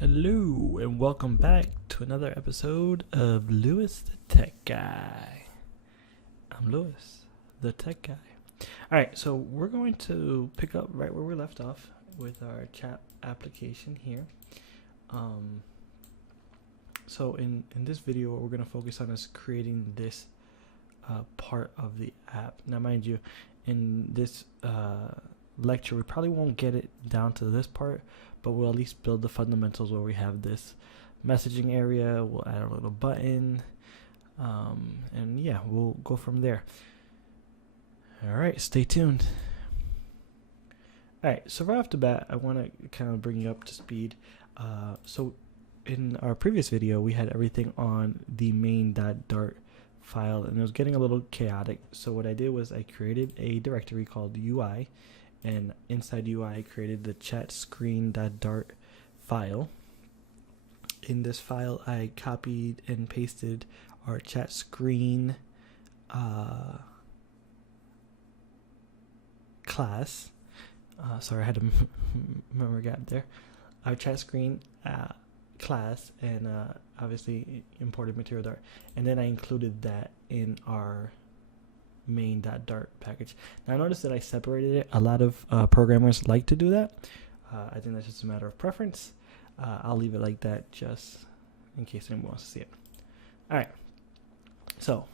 Hello and welcome back to another episode of Lewis the Tech Guy. I'm Lewis, the Tech Guy. Alright, so we're going to pick up right where we left off with our chat application here. So in this video, what we're going to focus on is creating this part of the app. Now, mind you, in this lecture, we probably won't get it down to this part, but we'll at least build the fundamentals where we have this messaging area. We'll add a little button, and yeah, we'll go from there. All right, stay tuned. All right, so right off the bat, I want to kind of bring you up to speed. So in our previous video, we had everything on the main.dart file, and it was getting a little chaotic. So what I did was I created a directory called UI, and inside UI I created the chat screen.dart file. In this file, I copied and pasted our chat screen class. Sorry, I had a memory gap there. Our chat screen class, and obviously imported material dart, and then I included that in our main.dart package. Now, I noticed that I separated it. A lot of programmers like to do that. I think that's just a matter of preference. I'll leave it like that just in case anyone wants to see it. All right, so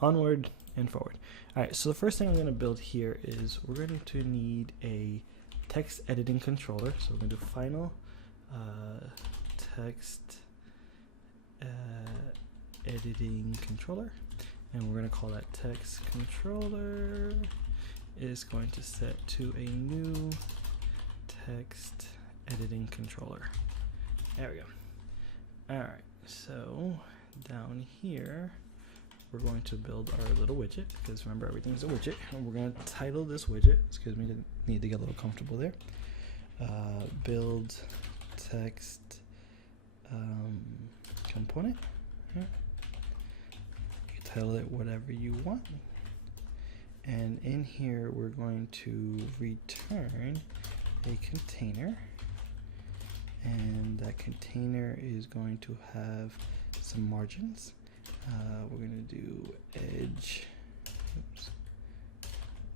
onward and forward. All right, so the first thing I'm going to build here is we're going to need a text editing controller. So we're going to do final text editing controller, and we're going to call that text controller is going to set to a new text editing controller. There we go. All right, so down here we're going to build our little widget, because remember, everything's a widget, and we're going to title this widget, excuse me, need to get a little comfortable there, build text component. You title it whatever you want, and in here we're going to return a container, and that container is going to have some margins. We're going to do edge. Oops.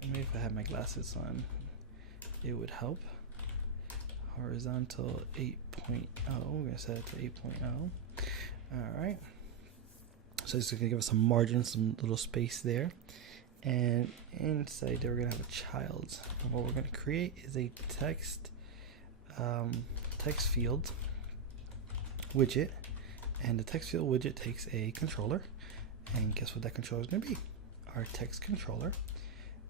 Maybe if I had my glasses on, it would help. Horizontal 8.0. We're going to set it to 8.0. All right. So it's going to give us some margin, some little space there. And inside there, we're going to have a child. And what we're going to create is a text field widget. And the text field widget takes a controller. And guess what that controller is going to be? Our text controller.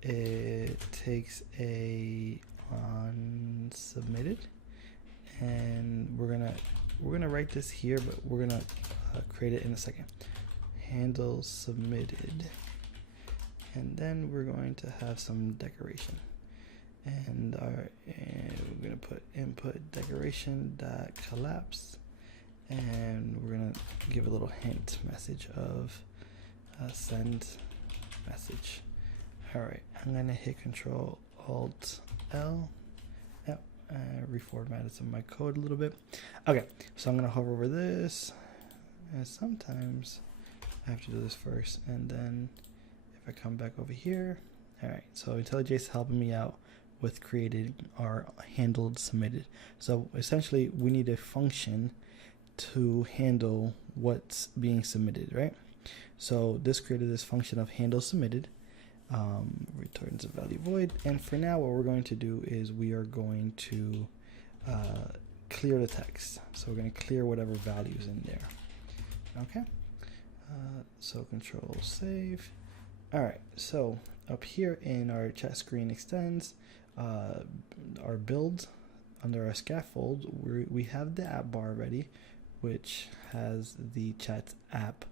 It takes a on submitted. And we're gonna write this here, but we're gonna create it in a second. Handle submitted, and then we're going to have some decoration, and we're gonna put input decoration dot collapse, and we're gonna give a little hint message of send message. All right, I'm gonna hit Control Alt L. Reformatted some of my code a little bit. Okay, so I'm gonna hover over this, and sometimes I have to do this first, and then if I come back over here, all right, so IntelliJ is helping me out with creating our handled submitted. So essentially we need a function to handle what's being submitted, right? So this created this function of handle submitted, returns a value void, and for now what we're going to do is we are going to clear the text. So we're going to clear whatever values in there. Okay, so control save. All right, so up here in our chat screen extends, our build under our scaffold, we have the app bar ready, which has the chat app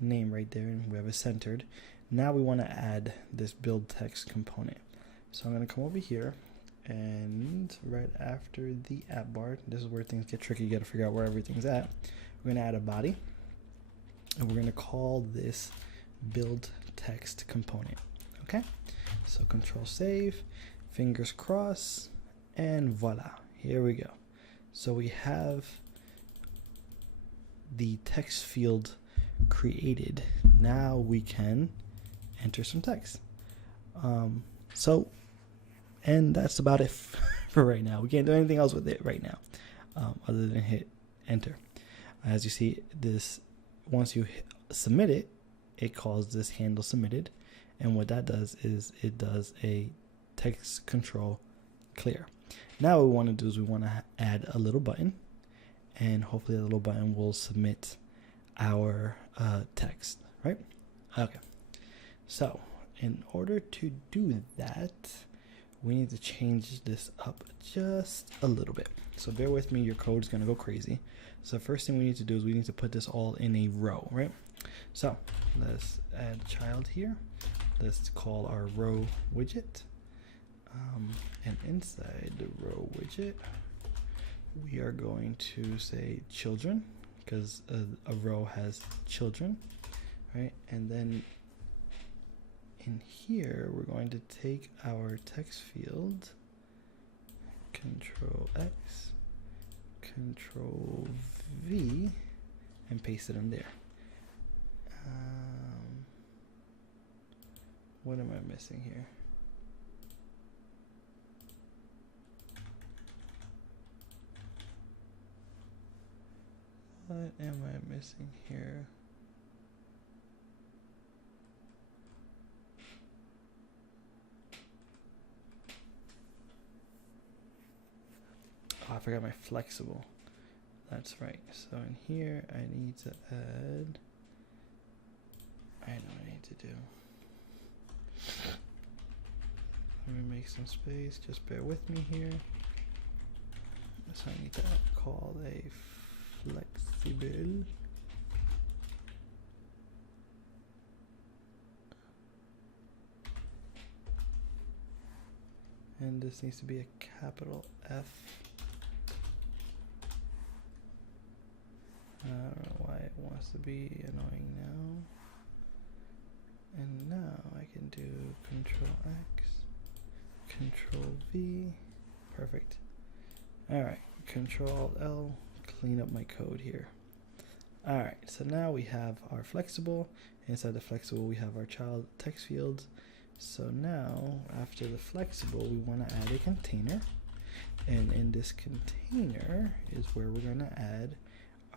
name right there, and we have it centered. Now we want to add this build text component. So I'm going to come over here, and right after the app bar, this is where things get tricky. You got to figure out where everything's at. We're going to add a body, and we're going to call this build text component. Okay, so control save, fingers crossed, and voila, here we go. So we have the text field created, now we can enter some text. And that's about it for right now. We can't do anything else with it right now, other than hit enter. As you see, this once you submit it, it calls this handle submitted, and what that does is it does a text control clear. Now what we want to do is we want to add a little button, and hopefully the little button will submit our text, right? Okay, so in order to do that, we need to change this up just a little bit. So bear with me, your code is gonna go crazy. So first thing we need to do is we need to put this all in a row, right? So let's add a child here. Let's call our row widget. And inside the row widget, we are going to say children, because a row has children, right? And then in here, we're going to take our text field, Control X, Control V, and paste it in there. What am I missing here? What am I missing here? Oh, I forgot my flexible. That's right. So in here, I need to add. I know what I need to do. Let me make some space. Just bear with me here. So I need to call a flexible. And this needs to be a capital F. I don't know why it wants to be annoying now. And now I can do Control X, Control V. Perfect. Alright, Control L, clean up my code here. Alright, so now we have our flexible. Inside the flexible, we have our child text fields. So now, after the flexible, we want to add a container. And in this container is where we're going to add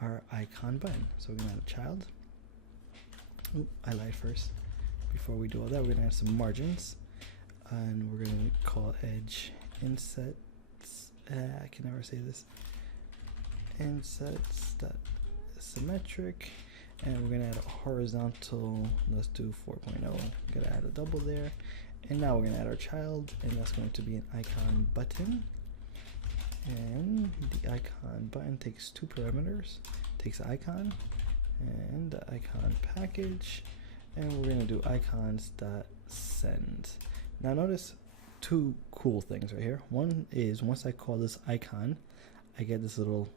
our icon button. So we're going to add a child. Ooh, I lied first. Before we do all that, we're going to add some margins. And we're going to call edge insets. I can never say this. Insets symmetric. And we're going to add a horizontal. Let's do 4.0. Got to add a double there. And now we're going to add our child. And that's going to be an icon button. And the icon button takes two parameters. Takes the icon and the icon package. And we're going to do icons.send. Now notice two cool things right here. One is once I call this icon, I get this little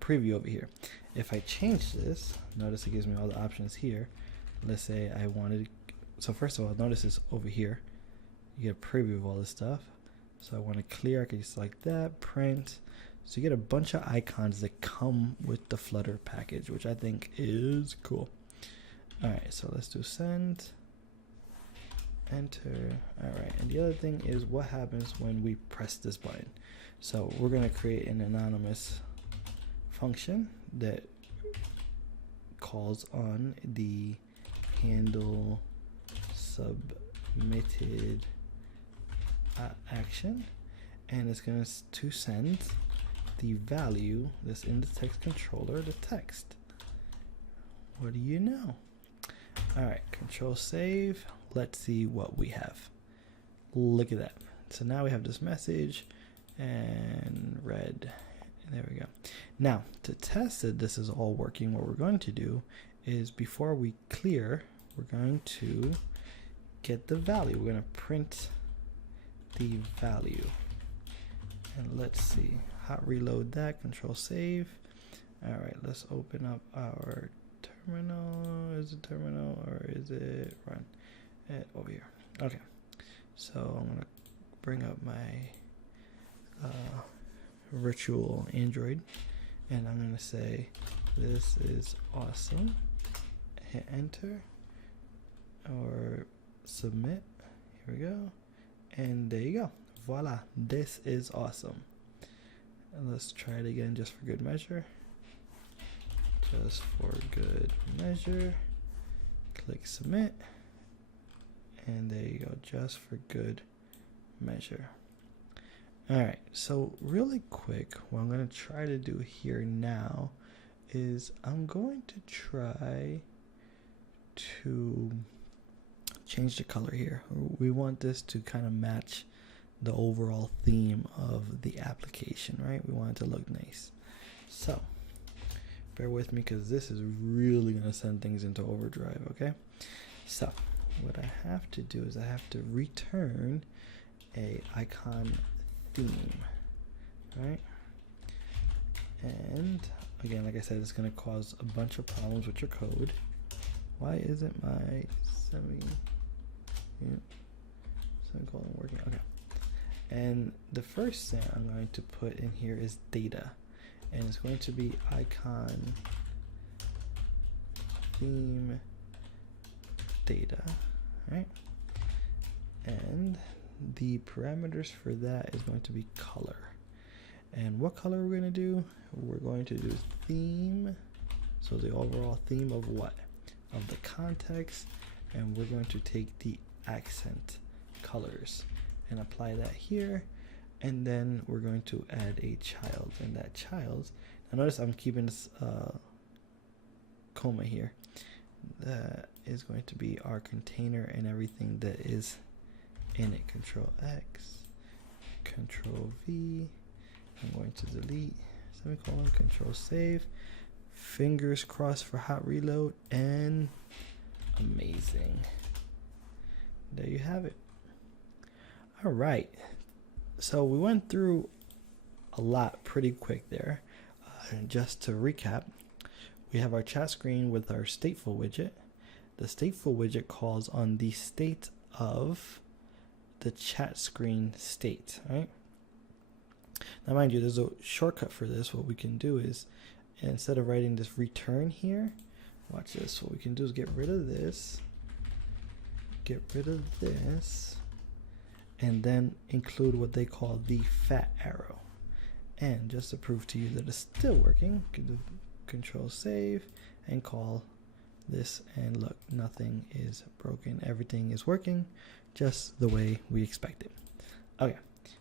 preview over here. If I change this, notice it gives me all the options here. Let's say I wanted, so first of all, notice it's over here. You get a preview of all this stuff. So I want to clear, I can just select that, print. So you get a bunch of icons that come with the Flutter package, which I think is cool. All right, so let's do send, enter. All right, and the other thing is what happens when we press this button. So we're gonna create an anonymous function that calls on the handle submitted action, and it's going to send the value that's in the text controller, the text. What do you know? All right, control save. Let's see what we have. Look at that. So now we have this message and red. There we go. Now to test that this is all working, what we're going to do is before we clear, we're going to get the value. We're going to print the value, and let's see, hot reload that, control save. All right, let's open up our terminal. Is it terminal or is it run? Over here. Okay, so I'm gonna bring up my virtual Android, and I'm going to say this is awesome. Hit enter or submit. Here we go. And there you go. Voila. This is awesome. And let's try it again just for good measure. Just for good measure. Click submit. And there you go. Just for good measure. Alright, so really quick, what I'm going to try to do here now is I'm going to try to change the color here. We want this to kind of match the overall theme of the application, right? We want it to look nice. So bear with me because this is really going to send things into overdrive, okay? So what I have to do is I have to return a icon theme, right? And again, like I said, it's going to cause a bunch of problems with your code. Why isn't my semicolon working? Okay. And the first thing I'm going to put in here is data, and it's going to be icon theme data, right? And the parameters for that is going to be color. And what color we're going to do? We're going to do theme. So the overall theme of what? Of the context. And we're going to take the accent colors and apply that here. And then we're going to add a child. And that child, now notice I'm keeping this comma here. That is going to be our container and everything that is in it. Control X, Control V. I'm going to delete, semicolon, Control save. Fingers crossed for hot reload, and amazing. There you have it. All right. So we went through a lot pretty quick there. And just to recap, we have our chat screen with our stateful widget. The stateful widget calls on the state of the chat screen state, right? Now mind you, there's a shortcut for this. What we can do is, instead of writing this return here, watch this, what we can do is get rid of this, and then include what they call the fat arrow. And just to prove to you that it's still working, you can do Control save and call this, and look, nothing is broken. Everything is working just the way we expected. Okay,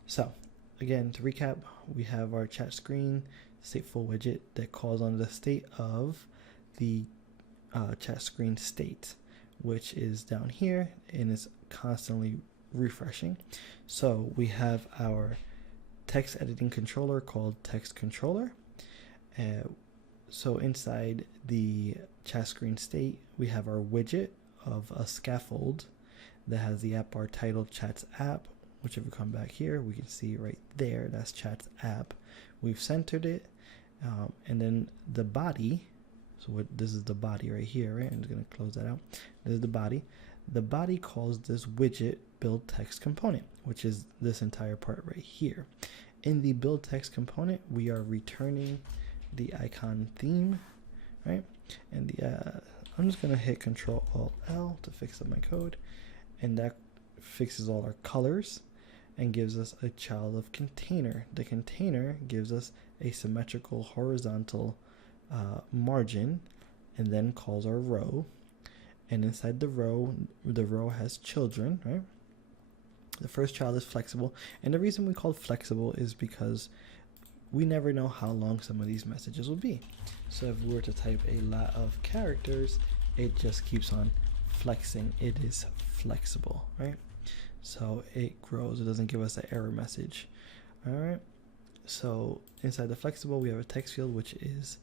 so again, to recap, we have our chat screen stateful widget that calls on the state of the chat screen state, which is down here and is constantly refreshing. So we have our text editing controller called text controller. So inside the chat screen state, we have our widget of a scaffold that has the app bar titled Chats app, which if we come back here, we can see right there, that's Chats app. We've centered it, and then the body, so this is the body right here, right? I'm just gonna close that out. This is the body. The body calls this widget build text component, which is this entire part right here. In the build text component, we are returning the icon theme, right? And the I'm just gonna hit Control Alt L to fix up my code, and that fixes all our colors and gives us a child of container. The container gives us a symmetrical horizontal margin, and then calls our row. And inside the row has children, right? The first child is flexible, and the reason we call it flexible is because we never know how long some of these messages will be. So if we were to type a lot of characters, it just keeps on flexing. It is flexible, right? So it grows. It doesn't give us an error message. All right. So inside the flexible, we have a text field, which is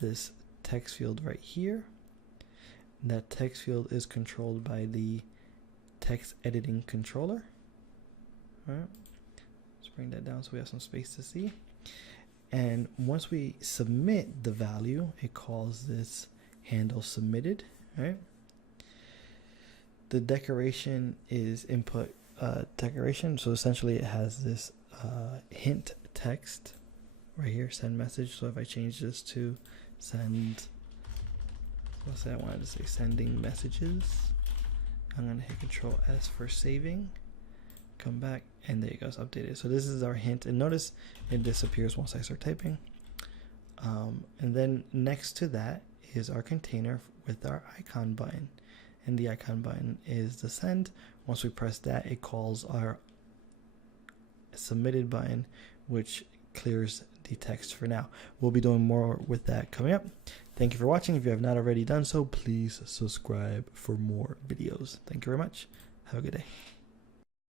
this text field right here. That text field is controlled by the text editing controller. All right. Let's bring that down so we have some space to see. And once we submit the value, it calls this handle submitted, right? The decoration is input decoration. So essentially it has this hint text right here, send message. So if I change this to send, let's say I wanted to say sending messages, I'm going to hit Control S for saving, come back, and there you go, it's updated. So this is our hint, and notice it disappears once I start typing. And then next to that is our container with our icon button, and the icon button is the send. Once we press that, it calls our submitted button, which clears the text for now. We'll be doing more with that coming up. Thank you for watching. If you have not already done so, please subscribe for more videos. Thank you very much. Have a good day.